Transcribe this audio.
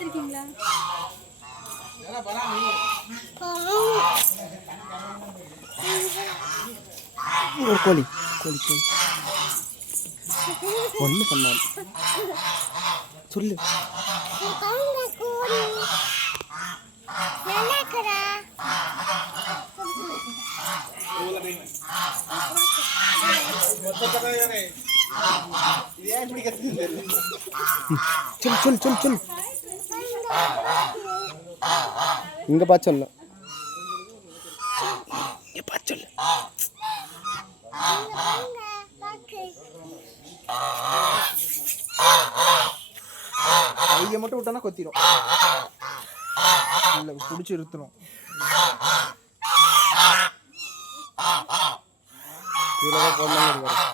பார்த்துருக்கீங்களா? ஒரு கோழி கோழி கோழி ஒன்று பண்ணாது சொல்லு. சொல் சொல் சொல் சொல். இங்க பா சொல்லு. இங்க பா சொல்லு. கையை மட்டும் விட்டானா கொத்திரும். இல்லை பிடிச்சி இருத்தணும். கீழே போடலாம்.